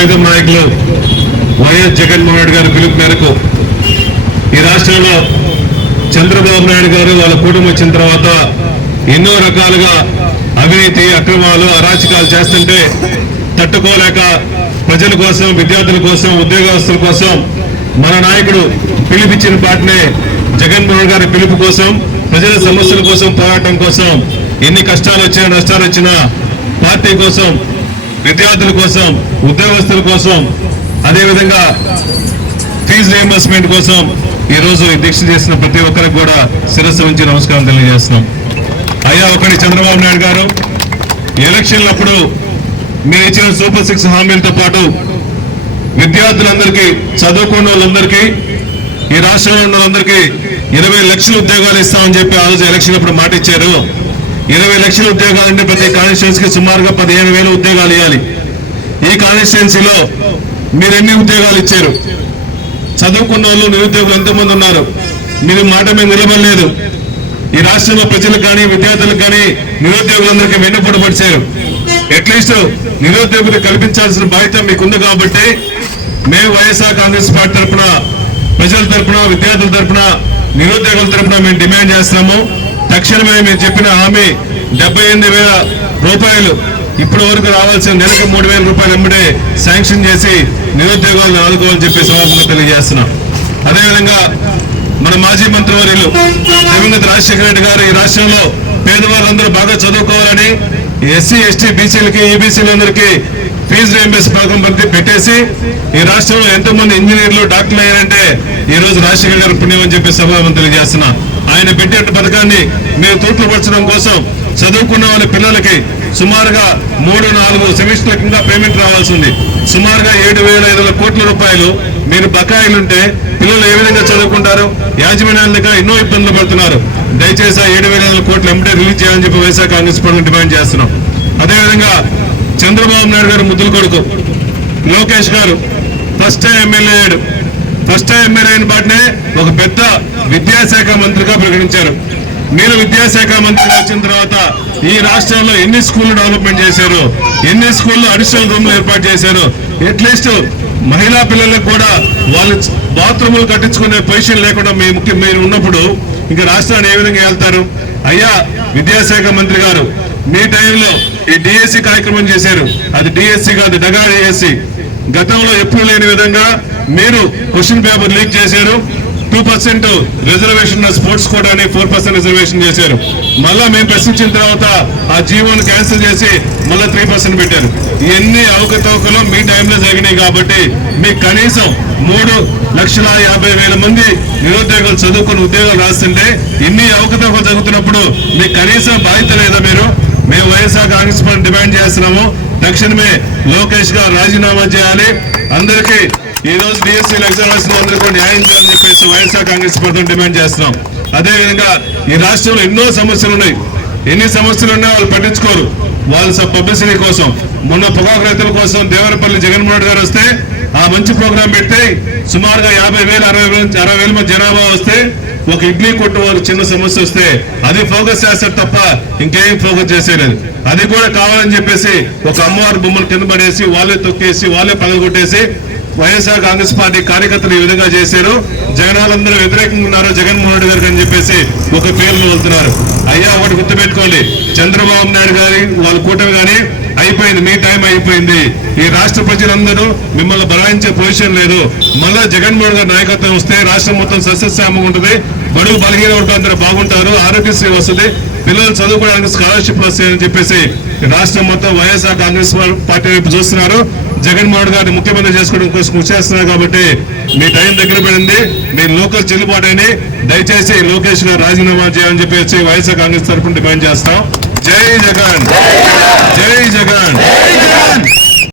ప్రీతం నాయకులు వైఎస్ జగన్మోహన్ రెడ్డి గారి పిలుపు మేరకు ఈ రాష్ట్రంలో చంద్రబాబు నాయుడు గారు వాళ్ళ కూటమి వచ్చిన తర్వాత ఎన్నో రకాలుగా అవినీతి అక్రమాలు అరాచకాలు చేస్తుంటే తట్టుకోలేక ప్రజల కోసం విద్యార్థుల కోసం ఉద్యోగస్తుల కోసం మన నాయకుడు పిలుపిచ్చిన పాటనే జగన్మోహన్ గారి పిలుపు కోసం ప్రజల సమస్యల కోసం పోరాటం కోసం ఎన్ని కష్టాలు వచ్చినా నష్టాలు వచ్చినా పార్టీ కోసం విద్యార్థుల కోసం ఉద్యోగస్తుల కోసం అదేవిధంగా ఫీజు రీయింబర్స్మెంట్ కోసం ఈరోజు ఈ దీక్ష చేసిన ప్రతి ఒక్కరికి కూడా శిరస్సు ఉంచి నమస్కారం తెలియజేస్తున్నాం. అయ్యా ఒకటి చంద్రబాబు నాయుడు గారు ఎలక్షన్లప్పుడు మీరు ఇచ్చిన సూపర్ 6 హామీలతో పాటు విద్యార్థులందరికీ చదువుకున్న వాళ్ళందరికీ ఈ రాష్ట్రంలో ఉన్న వాళ్ళందరికీ 20 లక్షల ఉద్యోగాలు ఇస్తామని చెప్పి ఆ రోజు ఎలక్షన్ అప్పుడు మాట ఇచ్చారు. 20 లక్షల ఉద్యోగాలు అంటే ప్రతి కాన్స్టిట్యున్సీకి సుమారుగా 15,000 ఉద్యోగాలు ఇవ్వాలి. ఈ కాన్స్టిట్యున్సీలో మీరు ఎన్ని ఉద్యోగాలు ఇచ్చారు? చదువుకున్న వాళ్ళు నిరుద్యోగులు ఎంతమంది ఉన్నారు? మీరు మాట మీద నిలబడలేదు. ఈ రాష్ట్రంలో ప్రజలకు కానీ విద్యార్థులకు కానీ నిరుద్యోగులందరికీ వెన్నుపోటు పడిచారు. అట్లీస్ట్ నిరుద్యోగులు కల్పించాల్సిన బాధ్యత మీకుంది కాబట్టి మేము వైఎస్ఆర్ కాంగ్రెస్ పార్టీ తరఫున ప్రజల తరఫున విద్యార్థుల తరఫున నిరుద్యోగుల తరఫున మేము డిమాండ్ చేస్తున్నాము. తక్షణమే మీరు చెప్పిన హామీ 78,000 రూపాయలు ఇప్పటి వరకు రావాల్సిన నెలకు 3,000 రూపాయలు వెంబడే శాంక్షన్ చేసి నిరుద్యోగాలను ఆదుకోవాలని చెప్పి సభాముఖంగా తెలియజేస్తున్నాం. అదేవిధంగా మన మాజీ మంత్రివర్యులు దివంగత రాజశేఖర రెడ్డి గారు ఈ రాష్ట్రంలో పేదవాళ్ళందరూ బాగా చదువుకోవాలని ఎస్సీ ఎస్టీ బీసీలకి ఈబీసీలందరికీ ఫీజు రీయింబర్స్ పథకం పెట్టేసి ఈ రాష్ట్రంలో ఎంతో మంది ఇంజనీర్లు డాక్టర్లు అయ్యారంటే ఈ రోజు రాజశేఖర గారు పుణ్యం అని చెప్పి సభాముఖంగా తెలియజేస్తున్నా. ఆయన పెట్టే పథకాన్ని మీరు తూట్లు పరచడం కోసం చదువుకున్న వాళ్ళ పిల్లలకి సుమారుగా 3-4 సెమిస్టర్ల కింద పేమెంట్ రావాల్సి ఉంది. సుమారుగా 7,500 కోట్ల రూపాయలు మీరు బకాయిలుంటే పిల్లలు ఏ విధంగా చదువుకుంటారు? యాజమాన్యాల దగ్గర ఎన్నో ఇబ్బందులు పడుతున్నారు. దయచేసి 7,500 కోట్లు ఎంబడే రిలీజ్ చేయాలని చెప్పి వైఎస్ఆర్ కాంగ్రెస్ పార్టీ డిమాండ్ చేస్తున్నాం. అదేవిధంగా చంద్రబాబు నాయుడు గారు ముద్దుల కొడుకు లోకేష్ గారు ఫస్ట్ టైం ఎమ్మెల్యే అయ్యాడు. ఫస్ట్ టైం ఎమ్మెల్యే అయిన పాటనే ఒక పెద్ద విద్యాశాఖ మంత్రిగా ప్రకటించారు. మీరు విద్యాశాఖ మంత్రిగా వచ్చిన తర్వాత ఈ రాష్ట్రంలో ఎన్ని స్కూళ్లు డెవలప్మెంట్ చేశారు? ఎన్ని స్కూళ్ళు అడిషనల్ రూమ్లు ఏర్పాటు చేశారు? అట్లీస్ట్ మహిళా పిల్లలకు కూడా వాళ్ళు బాత్రూములు కట్టించుకునే పొజిషన్ లేకుండా మీరు ఉన్నప్పుడు ఇంకా రాష్ట్రాన్ని ఏ విధంగా వెళ్తారు? అయ్యా విద్యాశాఖ మంత్రి గారు మీ టైంలో ఈ డిఎస్సి కార్యక్రమం చేశారు. అది డిఎస్సి కాదు, డగా డిఎస్సి. గతంలో ఎప్పుడు లేని విధంగా మీరు క్వశ్చన్ పేపర్ లీక్ చేశారు. 2% రిజర్వేషన్ స్పోర్ట్స్ కోటాని 4% రిజర్వేషన్ చేశారు. మళ్ళా మేము ప్రశ్నించిన తర్వాత ఆ జీవోను క్యాన్సిల్ చేసి మళ్ళీ 3% పెట్టారు. ఇవన్నీ అవకతవకలు మీ టైంలో జరిగినాయి కాబట్టి మీకు కనీసం 3,50,000 మంది నిరుద్యోగులు చదువుకుని ఉద్యోగాలు రాస్తుంటే ఇన్ని అవకతవకలు జరుగుతున్నప్పుడు మీకు కనీసం బాధ్యత లేదా? మేము వైఎస్ఆర్ కాంగ్రెస్ పార్టీ డిమాండ్ చేస్తున్నాము. తక్షణమే లోకేష్ గారు రాజీనామా చేయాలి. అందరికీ ఈ రోజు డిఎస్సీలు ఎగ్జామినేషన్ అందరికీ న్యాయం చేయాలని చెప్పేసి వైఎస్ఆర్ కాంగ్రెస్ పార్టీ డిమాండ్ చేస్తున్నాం. అదేవిధంగా ఈ రాష్ట్రంలో ఎన్నో సమస్యలు ఉన్నాయి. ఎన్ని సమస్యలు ఉన్నా వాళ్ళు పట్టించుకోరు. వాళ్ళ పబ్లిసిటీ కోసం మొన్న పొగాకు రైతుల కోసం దేవరపల్లి జగన్మోహన్ రెడ్డి గారు వస్తే ఆ మంచి ప్రోగ్రాం పెడితే సుమారుగా 50,000 60,000 మంది జనాభా వస్తే ఒక ఇడ్లీ కొట్టు వాళ్ళు చిన్న సమస్య వస్తే అది ఫోకస్ చేస్తారు తప్ప ఇంకేం ఫోకస్ చేసేలేదు. అది కూడా కావాలని చెప్పేసి ఒక అమ్మవారి బొమ్మను కింద పడేసి వాళ్ళే తొక్కేసి వాళ్ళే పగలగొట్టేసి వైఎస్ఆర్ కాంగ్రెస్ పార్టీ కార్యకర్తలు ఈ విధంగా చేశారు. జగనాలందరూ వ్యతిరేకంగా ఉన్నారు జగన్మోహన్ రెడ్డి గారికి అని చెప్పేసి ఒక పేర్లు వెళ్తున్నారు. అయ్యా ఒకటి గుర్తుపెట్టుకోండి, చంద్రబాబు నాయుడు గారి వాళ్ళ కూటమి కానీ అయిపోయింది. మీ టైం అయిపోయింది. ఈ రాష్ట్ర ప్రజలందరూ మిమ్మల్ని బలాయించే పొజిషన్ లేదు. మళ్ళా జగన్మోహన్ గారి నాయకత్వం వస్తే రాష్ట్రం మొత్తం సస్యశ్యామంగా ఉంటుంది. బడుగు బలహీన వర్గాలు అందరూ బాగుంటారు. ఆరోగ్యశ్రీ వస్తుంది. పిల్లలు చదువుకోవడానికి స్కాలర్షిప్లు వస్తాయని చెప్పేసి రాష్ట్రం మొత్తం వైఎస్ఆర్ కాంగ్రెస్ పార్టీ వైపు చూస్తున్నారు. జగన్మోహన్ గారిని ముఖ్యమంత్రి చేసుకోవడం కోసం కృషి చేస్తున్నారు కాబట్టి మీ టైం దగ్గర పడింది. మీ లోకల్ చెల్లుబాటని దయచేసి లోకేష్ గారు రాజీనామా చేయాలని చెప్పేసి వైఎస్ఆర్ కాంగ్రెస్ తరఫున డిమాండ్ చేస్తాం. జై జగన్, జై జగన్.